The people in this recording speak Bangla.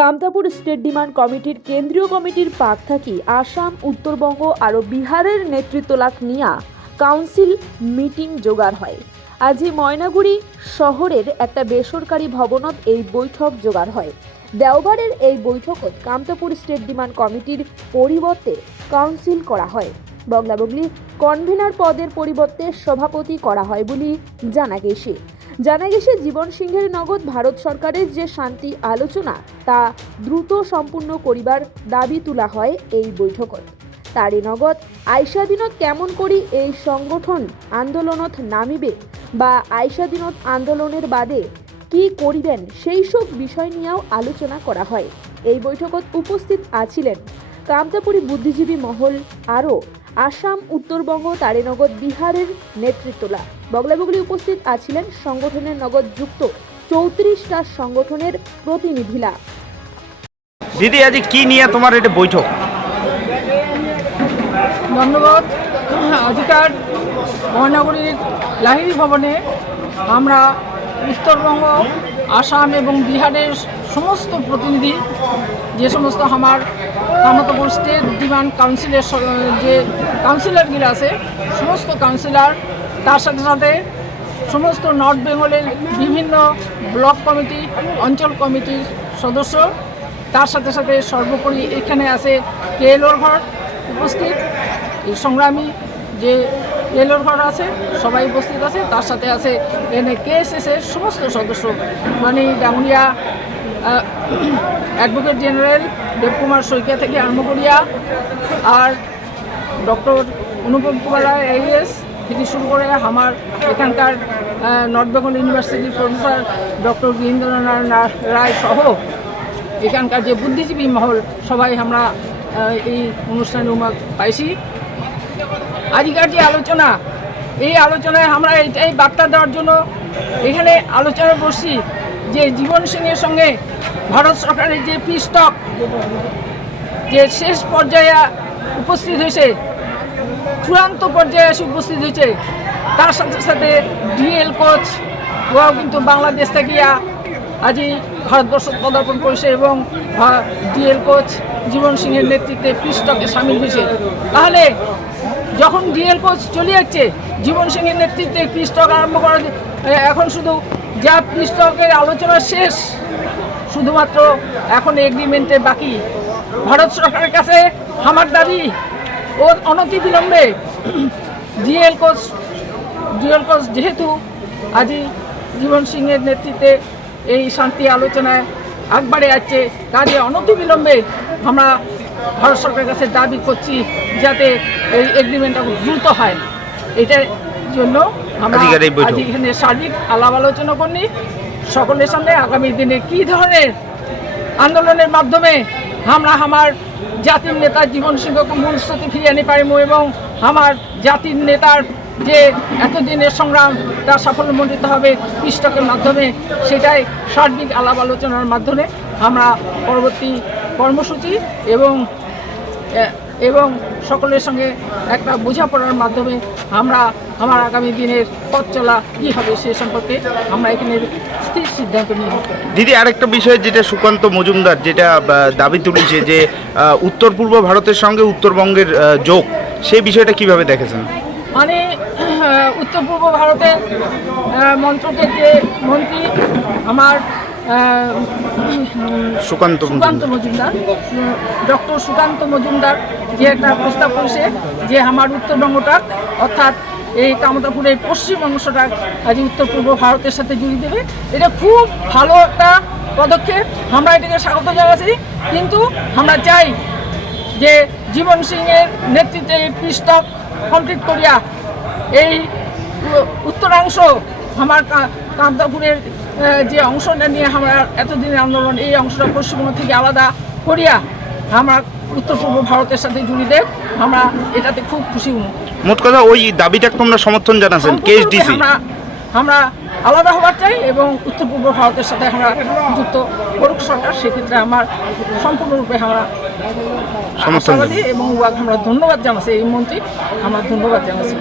কামতাপুর স্টেট ডিমান্ড কমিটির কেন্দ্রীয় কমিটির পাক থাকি আসাম, উত্তরবঙ্গ আরও বিহারের নেতৃত্ব লাভ নিয়া কাউন্সিল মিটিং জোগাড় হয়। আজি ময়নাগুড়ি শহরের একটা বেসরকারি ভবনত এই বৈঠক জোগাড় হয়। দেওবারের এই বৈঠকত কামতাপুর স্টেট ডিমান্ড কমিটির পরিবর্তে কাউন্সিল করা হয়। বগলাবগলি কনভেনার পদের পরিবর্তে সভাপতি করা হয় বলে জানা গেছে। জানা গেছে, জীবন সিংহের নগদ ভারত সরকারের যে শান্তি আলোচনা, তা দ্রুত সম্পূর্ণ করিবার দাবি তোলা হয় এই বৈঠকত। তারই নগদ আইসা দিনত কেমন করি এই সংগঠন আন্দোলনত নামিবে বা আইসা দিনত আন্দোলনের বাদে কি করিবেন সেই সব বিষয় নিয়েও আলোচনা করা হয়। এই বৈঠকত উপস্থিত আছিলেন কামতাপুরী বুদ্ধিজীবী মহল আরও আসাম উত্তরবঙ্গ তারেনগর বিহারের নেতৃত্বলা। বগলাবগলি উপস্থিত আছিলেন সংগঠনের নগদ যুক্ত চৌত্রিশটা সংগঠনের প্রতিনিধিরা দিদি আজ কি নিয়ে তোমার এটা বৈঠক? ধন্যবাদ। আজকাল মহানগরীর লাহিড়ী ভবনে আমরা উত্তরবঙ্গ আসাম এবং বিহারের সমস্ত প্রতিনিধি যে সমস্ত আমার কামতাপুর স্টেট ডিমান্ড কাউন্সিলের যে কাউন্সিলরগুলো আছে, সমস্ত কাউন্সিলর, তার সাথে সাথে সমস্ত নর্থ বেঙ্গলের বিভিন্ন ব্লক কমিটি, অঞ্চল কমিটির সদস্য, তার সাথে সাথে সর্বোপরি এখানে আছে কেএলওর ঘর উপস্থিত। এই সংগ্রামী যে কেএলওর ঘর আছে, সবাই উপস্থিত আছে। তার সাথে আছে এনে কেএসএস এর সমস্ত সদস্য মানে ডাঙ্গুরিয়া অ্যাডভোকেট জেনারেল দেবকুমার শইকিয়া থেকে আরম্ভ করিয়া আর ডক্টর অনুপম কুমার রায় আইএস থেকে শুরু করে আমার এখানকার নর্থ বেঙ্গল ইউনিভার্সিটির প্রফেসর ডক্টর বীরেন্দ্রনারায়ণ রায় সহ এখানকার যে বুদ্ধিজীবী মহল, সবাই আমরা এই অনুষ্ঠানে উমা পাইছি। আজকের যে আলোচনা, এই আলোচনায় আমরা এইটাই বার্তা দেওয়ার জন্য এখানে আলোচনা বসছি যে জীবন সিংয়ের সঙ্গে ভারত সরকারের যে পিস্টক যে শেষ পর্যায়ে উপস্থিত হয়েছে, চূড়ান্ত পর্যায়ে এসে উপস্থিত হয়েছে, তার সাথে সাথে ডিএল কোচ ওরাও কিন্তু বাংলাদেশ থেকে আজই ভারতবর্ষ পদার্পণ করেছে এবং ডিএল কোচ জীবন সিংহের নেতৃত্বে পিস্টকে সামিল হয়েছে। তাহলে যখন ডিএল কোচ চলে যাচ্ছে, জীবন সিংহের নেতৃত্বে পিস্টক আরম্ভ করা এখন শুধু যা পিস্টকের আলোচনা শেষ, শুধুমাত্র এখন এগ্রিমেন্টের বাকি। ভারত সরকারের কাছে আমার দাবি ও অনতি বিলম্বে ডিএল কোচ ডিএল কোচ যেহেতু আজই জীবন সিংয়ের নেতৃত্বে এই শান্তি আলোচনায় আগবাড়ে যাচ্ছে কাজে অনতি বিলম্বে আমরা ভারত সরকারের কাছে দাবি করছি যাতে এই এগ্রিমেন্টটা দ্রুত হয়। এটার জন্য আজকের এই বৈঠক। এখানে সার্বিক আলাপ আলোচনা করি সকলের সামনে আগামী দিনে কী ধরনের আন্দোলনের মাধ্যমে আমরা আমার জাতির নেতা জীবন সিংহকে মূলস্রোতে ফিরিয়ে আনি পারিব এবং আমার জাতির নেতার যে এতদিনের সংগ্রাম তা সাফল্যমণ্ডিত হবে পুস্তকের মাধ্যমে সেটাই সার্বিক আলাপ আলোচনার মাধ্যমে আমরা পরবর্তী কর্মসূচি এবং এবং সকলের সঙ্গে একটা বোঝাপড়ার মাধ্যমে আমরা আমার আগামী দিনের পথ চলা কী হবে সে সম্পর্কে আমরা এখানে স্থির সিদ্ধান্ত নিয়ে দিদি আরেকটা বিষয় যেটা সুকান্ত মজুমদার যেটা দাবি তুলেছে যে উত্তর পূর্ব ভারতের সঙ্গে উত্তরবঙ্গের যোগ সেই বিষয়টা কীভাবে দেখেছেন মানে উত্তর পূর্ব ভারতের মন্ত্রকের যে মন্ত্রী আমার সুকান্ত সুকান্ত মজুমদার। মজুমদার ডক্টর সুকান্ত মজুমদার যে একটা প্রস্তাব করেছে যে আমার উত্তরবঙ্গটা অর্থাৎ এই কামতাপুরের পশ্চিম অংশটা আজ উত্তর পূর্ব ভারতের সাথে জুড়ে দেবে। এটা খুব ভালো একটা পদক্ষেপ। আমরা এটাকে স্বাগত জানাচ্ছি। কিন্তু আমরা চাই যে জীবন সিংয়ের নেতৃত্বে এই পৃষ্ঠক কমপ্লিট করিয়া এই উত্তরাংশ আমার কামতাপুরের যে অংশটা নিয়ে আমরা এতদিনের আন্দোলন, এই অংশটা পশ্চিমবঙ্গ থেকে আলাদা করিয়া আমরা উত্তর পূর্ব ভারতের সাথে জুড়ে দেব। আমরা এটাতে খুব খুশি মোট কথা ওই দাবিটাকে তোমরা সমর্থন জানাচ্ছেন কেএসডিসি আমরা আলাদা হওয়ার চাই এবং উত্তর পূর্ব ভারতের সাথে আমরা যুক্ত করুক সরকার সেক্ষেত্রে আমার সম্পূর্ণরূপে আমরা সমর্থন এবং আমরা ধন্যবাদ জানাচ্ছি। এই মন্ত্রী আমরা ধন্যবাদ জানাচ্ছি।